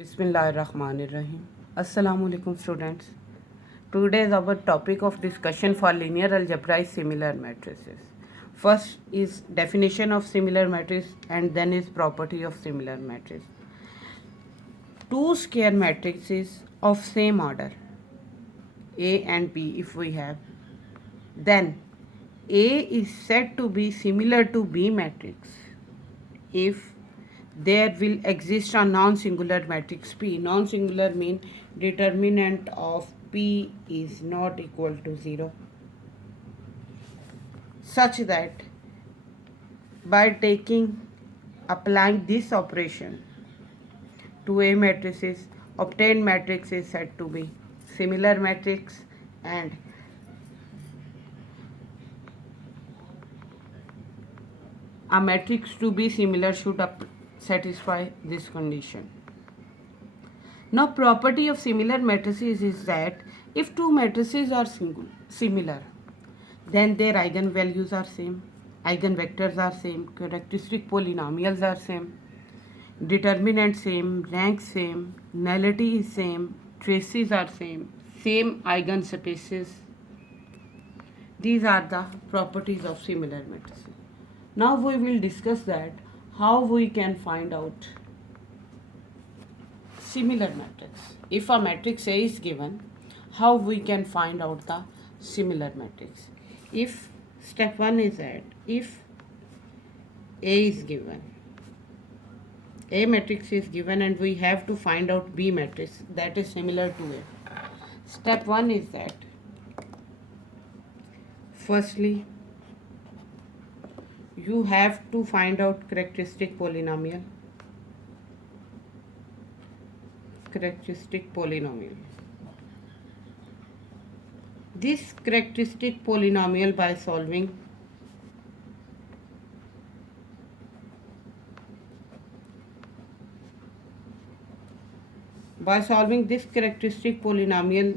Bismillahirrahmanirrahim. Assalamu alaikum students. Today is our topic of discussion for linear algebra is similar matrices. First is definition of similar matrix and then is property of similar matrix. Two square matrices of same order A and B if we have, then A is said to be similar to B matrix if there will exist a non-singular matrix P. Non-singular mean determinant of P is not equal to 0, such that by applying this operation to A matrices, obtained matrix is said to be similar matrix, and a matrix to be similar should satisfy this condition. Now, property of similar matrices is that if two matrices are similar, then their eigenvalues are same, eigenvectors are same, characteristic polynomials are same, determinant same, rank same, nullity is same, traces are same eigenspaces. These are the properties of similar matrices. Now we will discuss that how we can find out similar matrix. If a matrix A is given, how we can find out the similar matrix? If step 1 is that if A is given, A matrix is given and we have to find out B matrix that is similar to A. Step 1 is that firstly you have to find out characteristic polynomial. This characteristic polynomial by solving this characteristic polynomial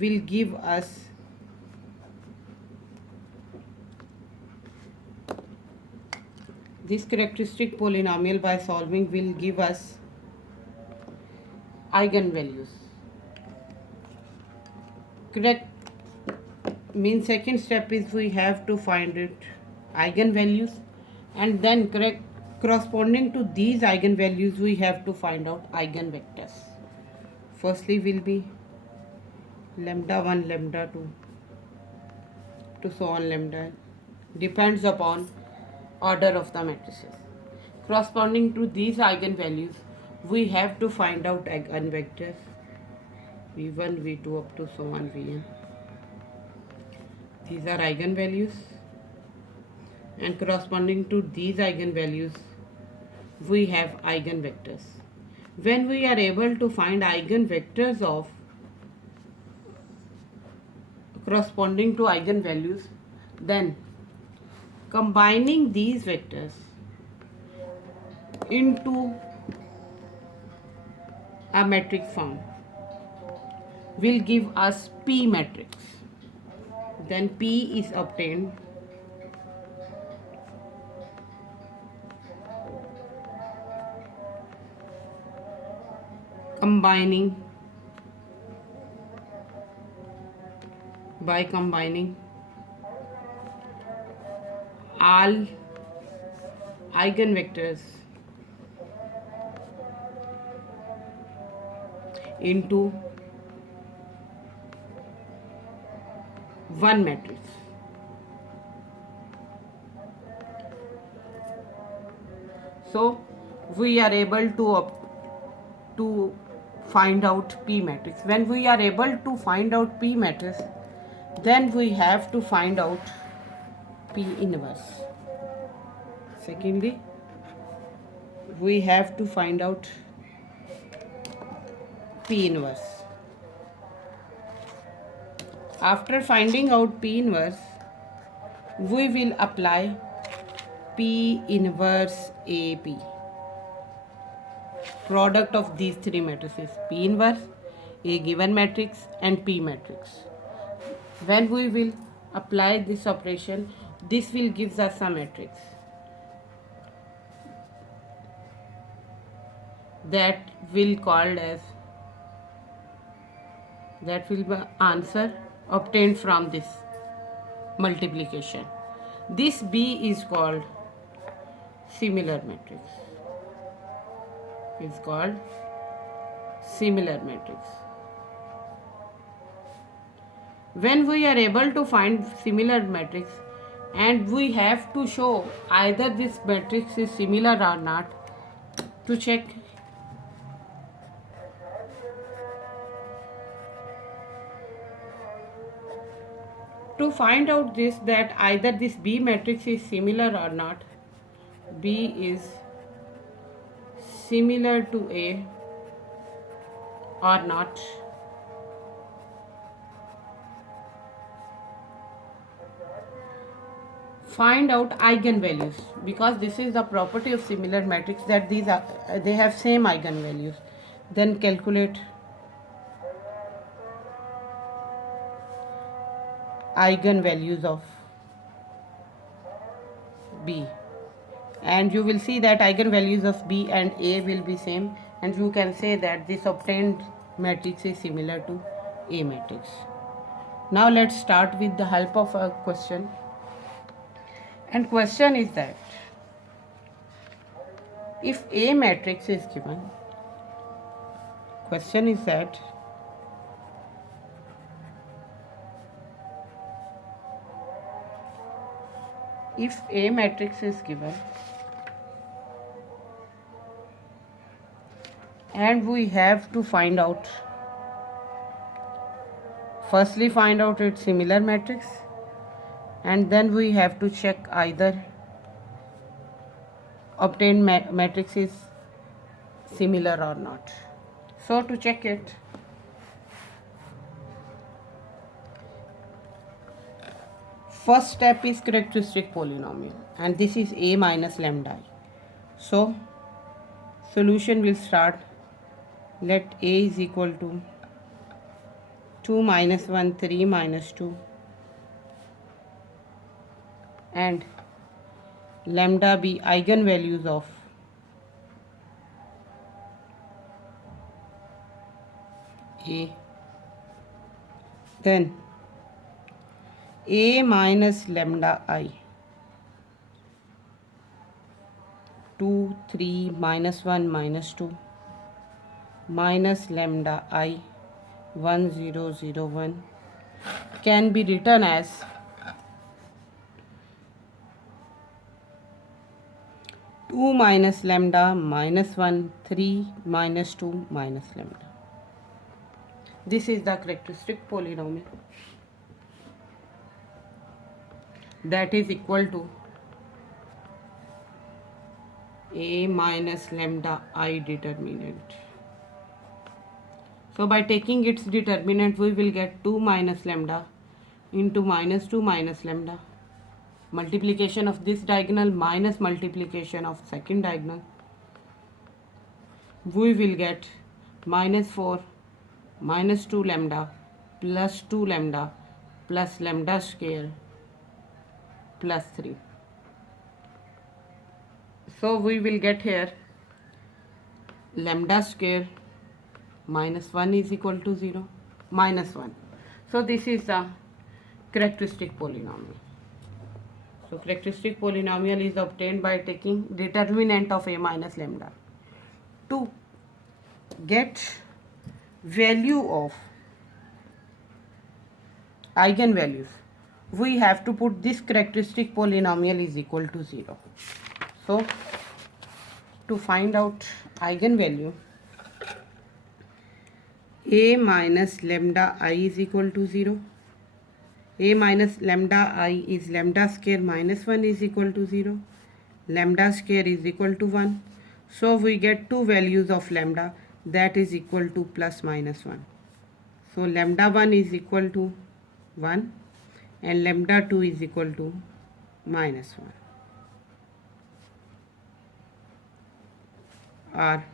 will give us eigenvalues. Correct means second step is we have to find it eigenvalues, and then corresponding to these eigenvalues we have to find out eigenvectors. Firstly will be lambda 1, lambda 2 to so on lambda, depends upon order of the matrices. Corresponding to these eigenvalues we have to find out eigenvectors v1, v2 up to so on vn. These are eigenvalues, and corresponding to these eigenvalues we have eigenvectors. When we are able to find eigenvectors of corresponding to eigenvalues, then combining these vectors into a matrix form will give us P matrix. Then P is obtained by combining all eigenvectors into one matrix. So we are able to find out P matrix. When we are able to find out P matrix, then we have to find out P inverse. Secondly, we have to find out P inverse. After finding out P inverse, we will apply P inverse AP, product of these three matrices, P inverse, A given matrix and P matrix. When we will apply this operation, this will give us a matrix that will called as, that will be answer obtained from this multiplication. This B is called similar matrix. Is called similar matrix. When we are able to find similar matrix and we have to show either this matrix is similar or not, to check to find out this, that either this B matrix is similar or not, B is similar to A or not, find out eigenvalues, because this is the property of similar matrix that these are, they have same eigenvalues. Then calculate eigenvalues of B, and you will see that eigenvalues of B and A will be same, and you can say that this obtained matrix is similar to A matrix. Now let's start with the help of a question. And question is that if A matrix is given, question is that if A matrix is given and we have to find out, firstly find out its similar matrix, and then we have to check either obtained matrix is similar or not. So to check it, first step is characteristic polynomial, and this is A minus lambda I. So solution will start, let A is equal to 2 minus 1, 3 minus 2, and lambda be eigenvalues of A. Then A minus lambda I, 2, 3 minus 1 minus 2 minus lambda I 1, 0, 0, 1 can be written as 2 minus lambda minus 1, 3 minus 2 minus lambda. This is the characteristic polynomial that is equal to A minus lambda I determinant. So by taking its determinant, we will get 2 minus lambda into minus 2 minus lambda. Multiplication of this diagonal minus multiplication of second diagonal. We will get minus 4 minus 2 lambda plus 2 lambda plus lambda square plus 3. So we will get here lambda square minus 1 is equal to 0, minus 1. So this is the characteristic polynomial. So characteristic polynomial is obtained by taking determinant of A minus lambda. To get value of eigenvalues, we have to put this characteristic polynomial is equal to 0. So to find out eigenvalue, A minus lambda I is equal to 0. A minus lambda I is lambda square minus 1 is equal to 0. Lambda square is equal to 1. So we get two values of lambda, that is equal to plus minus 1. So lambda 1 is equal to 1 and lambda 2 is equal to minus 1. Are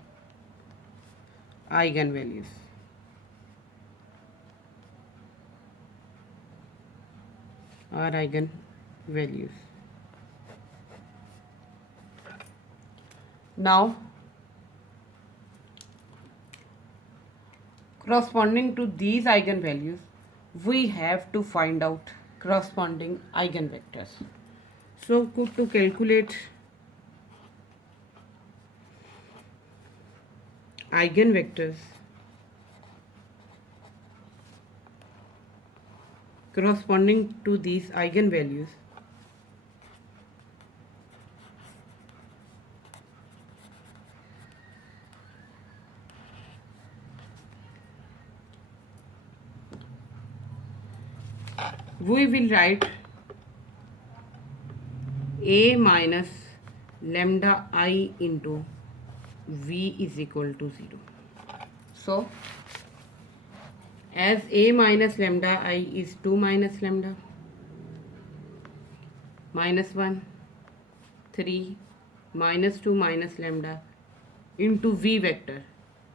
eigenvalues. Are eigenvalues. Now Corresponding to these eigenvalues, we have to find out corresponding eigenvectors. So to calculate eigenvectors corresponding to these eigenvalues, we will write A minus lambda I into V is equal to 0. So, as A minus lambda I is 2 minus lambda, minus 1, 3, minus 2 minus lambda into V vector.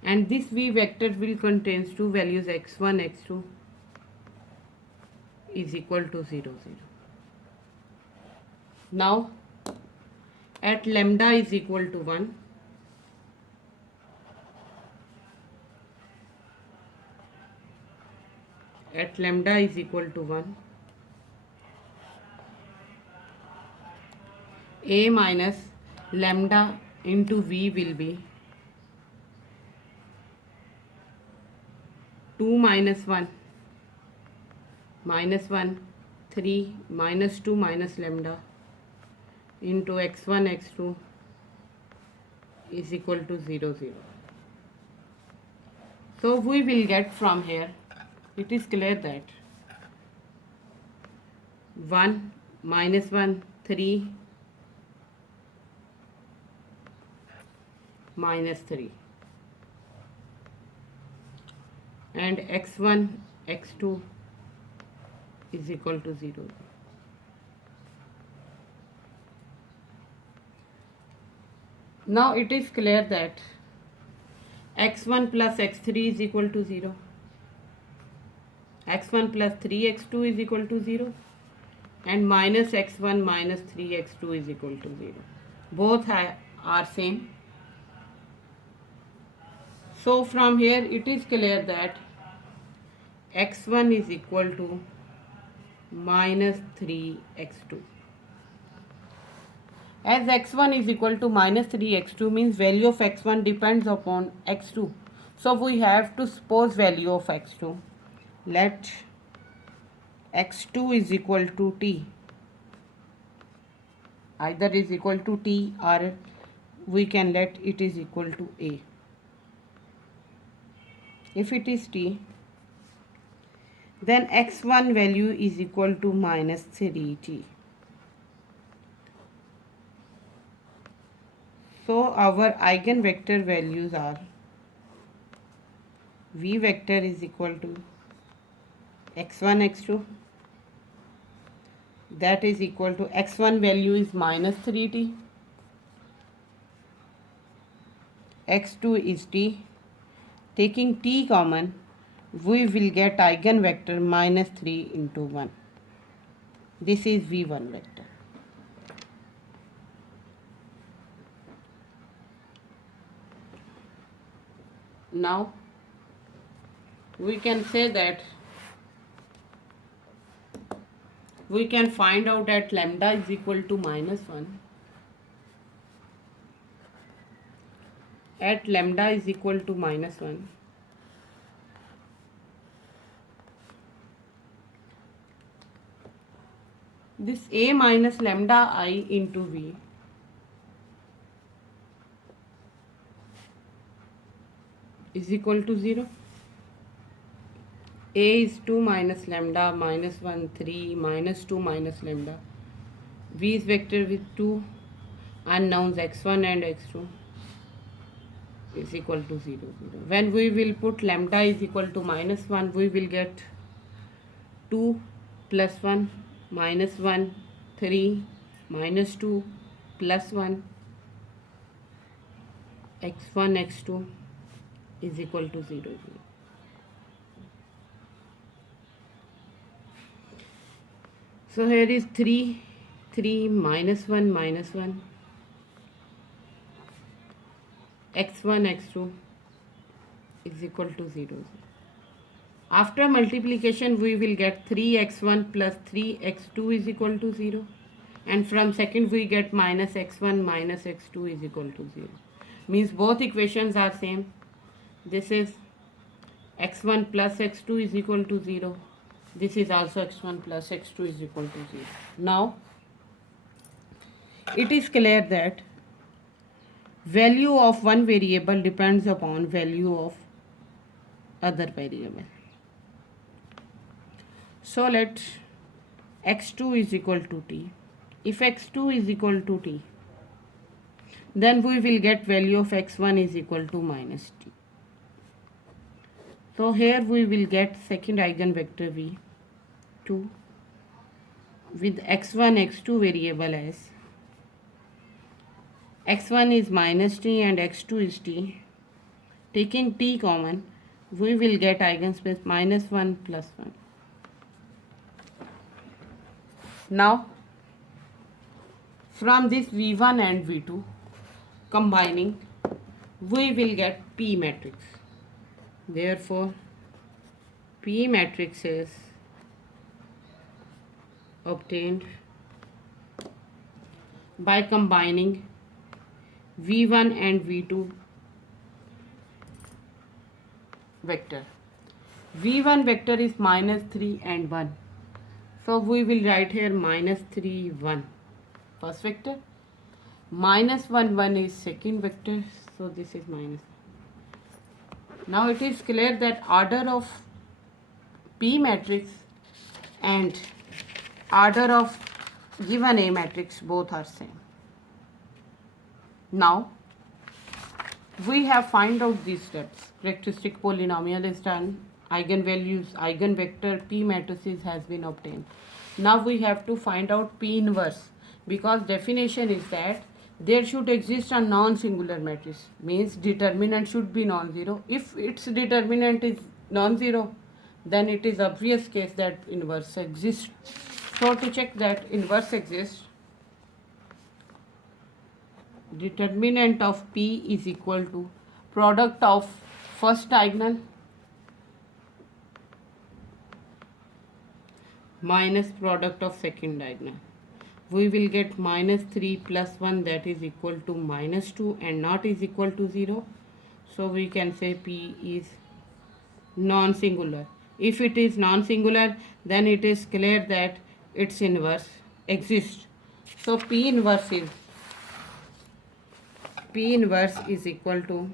And this V vector will contains two values x1, x2 is equal to 0, 0. Now, at lambda is equal to 1, at lambda is equal to 1, A minus lambda into V will be 2 minus 1, minus 1, 3, minus 2 minus lambda into x1, x2 is equal to 0, 0. So we will get from here, it is clear that 1, minus 1, 3, minus 3 and x1, x2 is equal to 0. Now it is clear that x1 plus x3 is equal to 0, x1 plus 3x2 is equal to 0 and minus x1 minus 3x2 is equal to 0. Both are same. So from here it is clear that x1 is equal to minus 3x2. As x1 is equal to minus 3x2 means value of x1 depends upon x2. So we have to suppose value of x2. Let x2 is equal to t. Either is equal to t or we can let it is equal to a. If it is t, then x1 value is equal to minus 3t. So our eigenvector values are v vector is equal to x1, x2, that is equal to x1 value is minus 3t, x2 is t. Taking t common, we will get eigenvector minus 3 into 1. This is v1 vector. Now we can say that we can find out that lambda is equal to minus 1. At lambda is equal to minus 1. This a minus lambda I into v is equal to 0. A is 2 minus lambda minus 1, 3, minus 2 minus lambda. V is vector with two unknowns x1 and x2 is equal to 0, 0. When we will put lambda is equal to minus 1, we will get 2 plus 1 minus 1, 3 minus 2 plus 1 x1, x2 is equal to 0, 0. So here is 3, 3 minus 1 minus 1 x1, x2 is equal to 0, 0. After multiplication we will get 3x1 plus 3x2 is equal to 0, and from second we get minus x1 minus x2 is equal to 0. Means both equations are same. This is x1 plus x2 is equal to 0. This is also x1 plus x2 is equal to 0. Now it is clear that value of one variable depends upon value of other variable. So let x2 is equal to t. If x2 is equal to t, then we will get value of x1 is equal to minus t. So here we will get second eigenvector v2 with x1 x2 variable as x1 is minus t and x2 is t. Taking t common, we will get eigenspace minus 1 plus 1. Now from this v1 and v2 combining, we will get P matrix. Therefore P matrix is obtained by combining v1 and v2 vector. v1 vector is minus 3 and 1. So we will write here minus 3 1 first vector, minus 1 1 is second vector, so this is minus. Now it is clear that order of P matrix and order of given A matrix both are same. Now we have find out these steps. Characteristic polynomial is done, eigenvalues, eigenvector P matrices has been obtained. Now we have to find out P inverse, because definition is that there should exist a non-singular matrix, means determinant should be non-zero. If its determinant is non-zero, then it is obvious case that inverse exists. So to check that inverse exists, determinant of P is equal to product of first diagonal minus product of second diagonal. We will get minus 3 plus 1, that is equal to minus 2 and not is equal to 0. So we can say P is non-singular. If it is non-singular, then it is clear that its inverse exists. So P inverse is equal to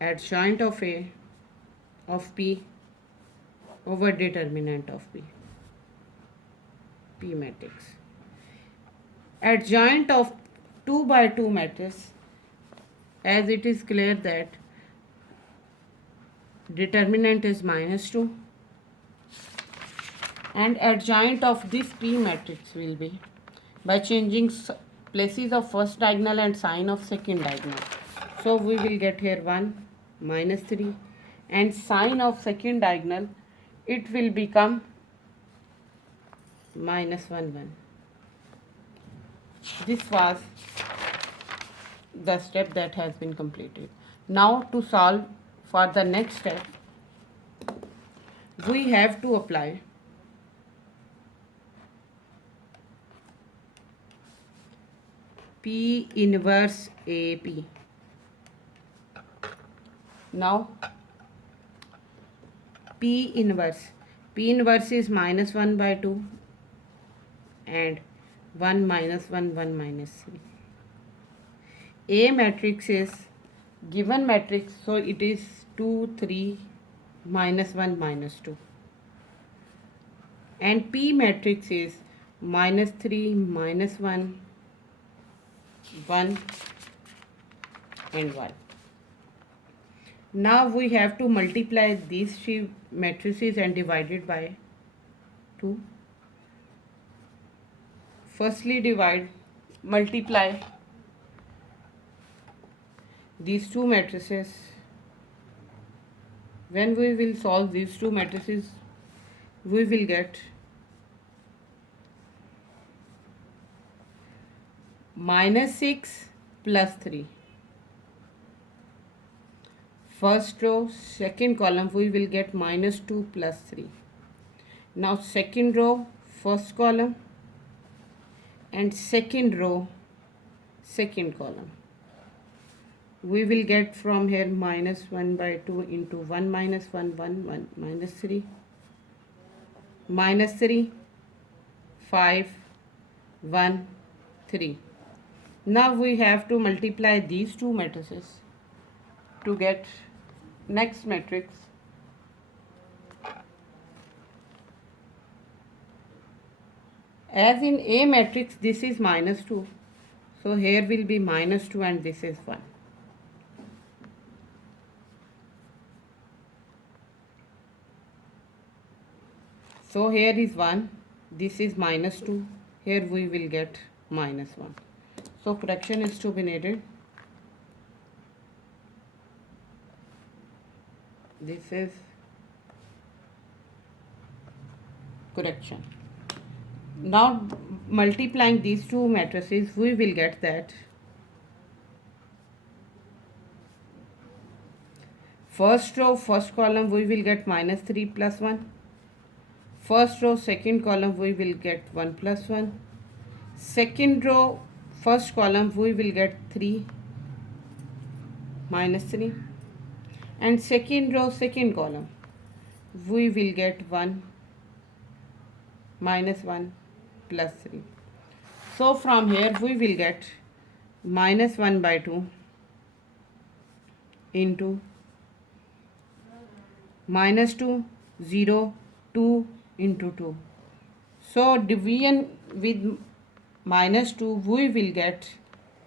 adjoint of A of P over determinant of P matrix. Adjoint of 2 by 2 matrix, as it is clear that determinant is minus 2, and adjoint of this P matrix will be by changing places of first diagonal and sign of second diagonal. So we will get here 1 minus 3, and sign of second diagonal it will become minus 1 1. This was the step that has been completed. Now to solve for the next step, we have to apply P inverse AP. Now P inverse is minus 1 by 2 and 1 minus 1 1 minus 3. A matrix is given matrix, so it is 2 3 minus 1 minus 2, and P matrix is minus 3 minus 1 1 and 1. Now we have to multiply these three matrices and divide it by 2. Firstly multiply these two matrices. When we will solve these two matrices, we will get minus 6 plus 3, first row second column we will get minus 2 plus 3. Now second row first column and second row second column, we will get from here minus 1 by 2 into 1 minus 1 1 1 minus 3 minus 3 5 1 3. Now we have to multiply these two matrices to get next matrix. As in A matrix this is minus 2, so here will be minus 2 and this is 1. So here is 1, this is minus 2, here we will get minus 1. So correction is to be needed. This is correction. Now multiplying these two matrices we will get that first row first column we will get minus 3 plus 1, first row second column we will get 1 plus 1, second row first column we will get 3 minus 3, and second row second column we will get 1 minus 1 plus 3. So from here we will get minus 1 by 2 into minus 2 0 2 into 2. So division with minus 2 we will get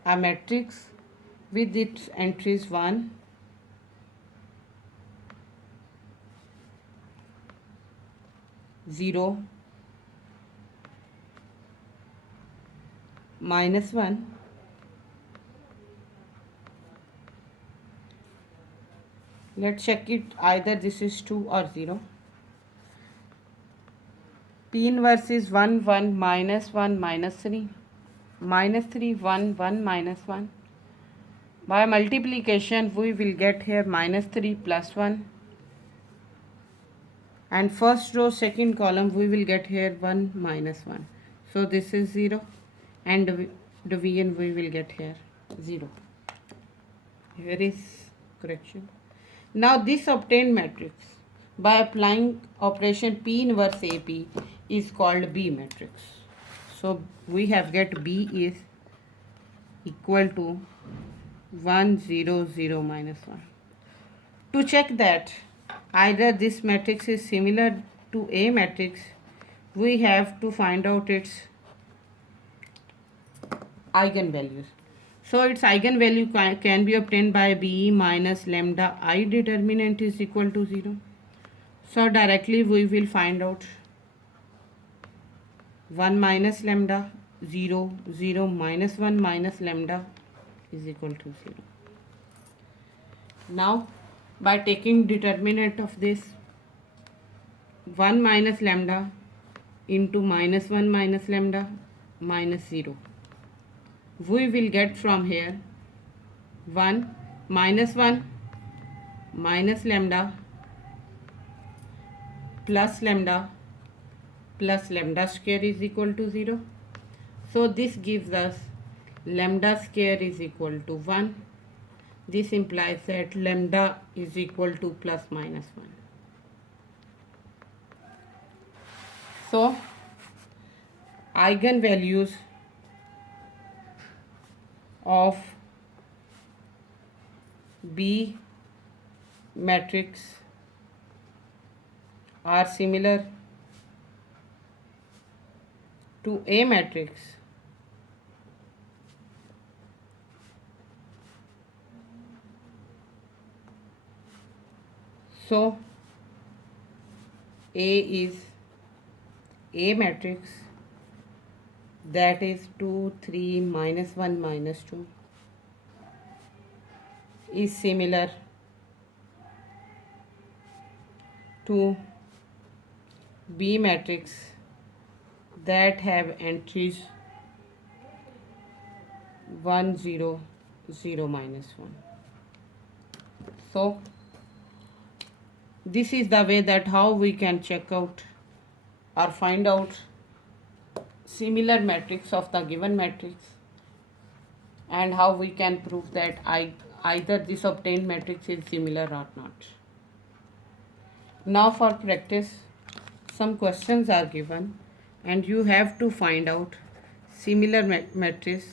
a matrix with its entries 1 0 minus 1 let's check it, either this is 2 or 0. P inverse is 1 1 minus 1 minus 3 minus 3 1 1 minus 1. By multiplication we will get here minus 3 plus 1, and first row second column we will get here 1 minus 1. So this is 0, and division we will get here 0. Here is correction. Now this obtained matrix by applying operation P inverse AP is called B matrix. So we have get B is equal to 1 0 0 minus 1. To check that either this matrix is similar to A matrix, we have to find out its eigenvalues. So its eigenvalue can be obtained by B minus lambda I determinant is equal to 0. So directly we will find out 1 minus lambda 0 0 minus 1 minus lambda is equal to 0. Now by taking determinant of this 1 minus lambda into minus 1 minus lambda minus 0, we will get from here 1 minus 1 minus lambda plus lambda square is equal to 0. So this gives us lambda square is equal to 1. This implies that lambda is equal to plus minus 1. So eigenvalues of B matrix are similar to A matrix. So A is A matrix, that is 2 3 minus 1 minus 2, is similar to B matrix that have entries 1 0 0 minus 1. So this is the way that how we can check out or find out similar matrix of the given matrix, and how we can prove that either this obtained matrix is similar or not. Now for practice, some questions are given and you have to find out similar matrix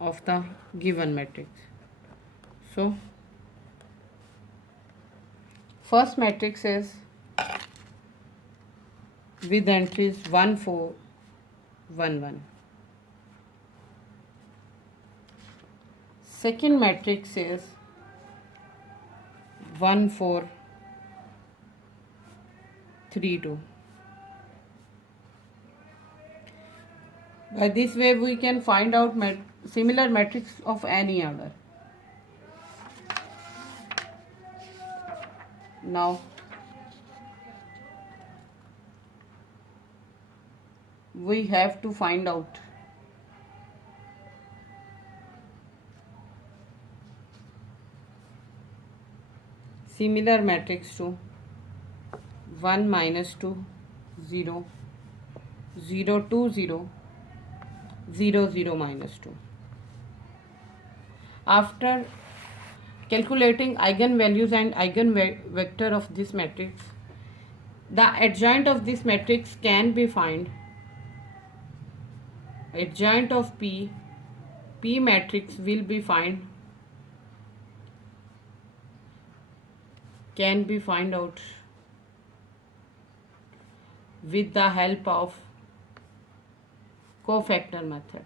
of the given matrix. So first matrix is with entries 1 4 1 1. Second matrix is 1 4 3 2. By this way we can find out similar matrix of any order. Now we have to find out similar matrix to 1 minus 2 0 0 2 0 0 0 minus 2. After calculating eigenvalues and eigenvector of this matrix, the adjoint of this matrix can be found. Adjoint of P matrix will be found, can be found out with the help of cofactor method.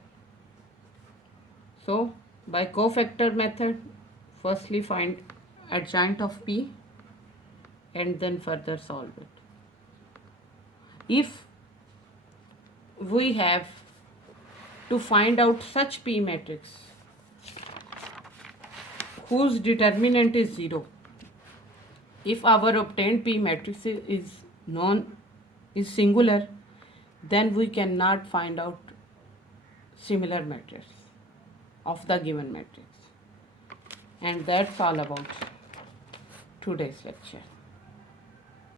So by cofactor method, firstly find adjoint of P and then further solve it. If we have to find out such P matrix whose determinant is 0, if our obtained P matrix is singular, then we cannot find out similar matrix of the given matrix. And that's all about today's lecture.